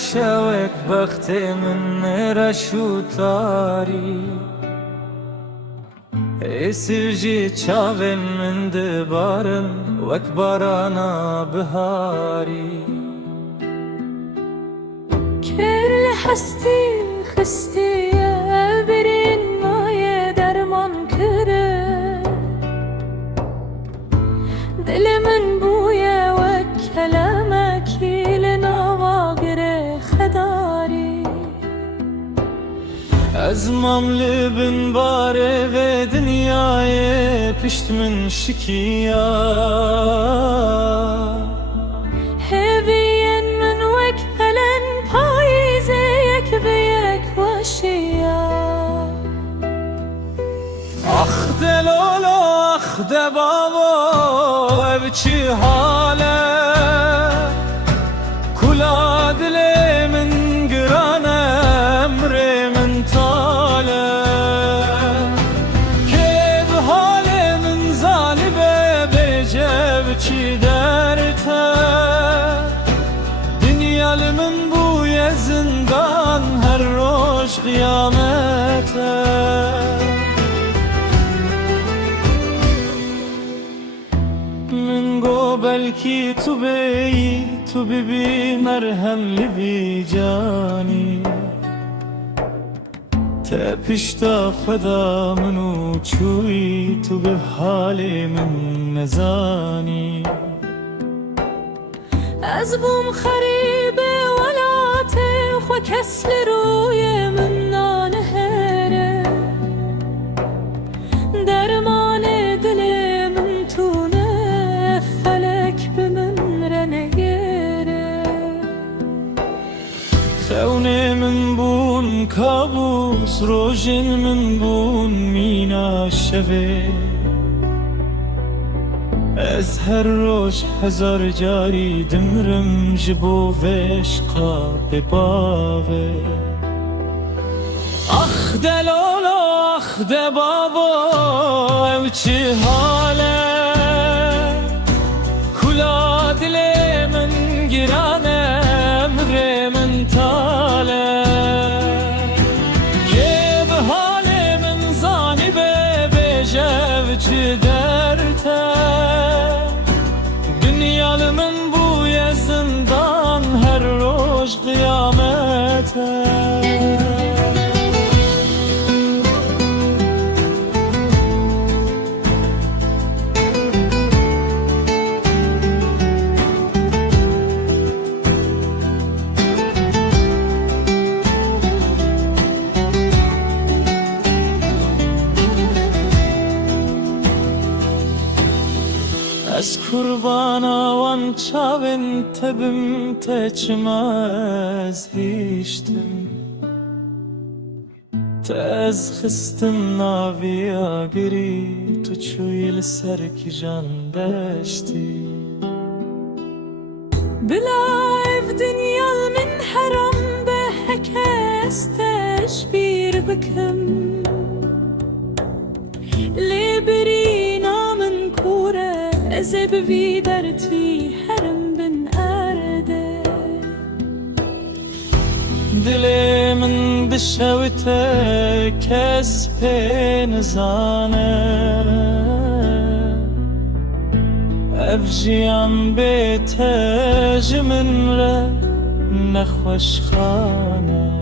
شوك بختي من رشو تاري سرجي تشافن من دبارن وكبرانا بهاري كل حستي خستي يا برين ما يدرمان كره دل من بويا وكلامك لنا واقر خداري أزمام لبن باره و دنیای پشت من شکیا هبين من وكلن پاییزه بيك وشيا آخ دلولو آخ دبابو ev çi hale kula dilimin giran emrimin tale ke bu halimin zalibe becev çi derte dünyalimin bu yezinden her roş kıyamete من گو بلکی تو بی مرهم لبی جانی تپشتا فدا منو چوی تو به حال من نزانی از بوم خریبه ولاته خو کسل روی من نانهره درمان دل من تونه فلک به من رنگیره خونه من بون کابوس روژن من بون مینا شوه از هر روز هزار جاری دمرم جبو و عشقا بباوه آخ دلولو آخ دبابو او چی حاله کلا دل من گران امر من تاله که به حال من زانی به جو چی درته dünyalımın bu yazından her roş kıyamete از kurbana van çavin tebim teçmez hiçtim Tez xistim naviya giri tu çuyil serki can deşti بلا ev dünyal min haram به هكاس تشبير بكم لبرينا من كوره زب في درتي حرم بن أرده Dilimin bişevte kes penizane Evciyan bete jimin re nexweş xane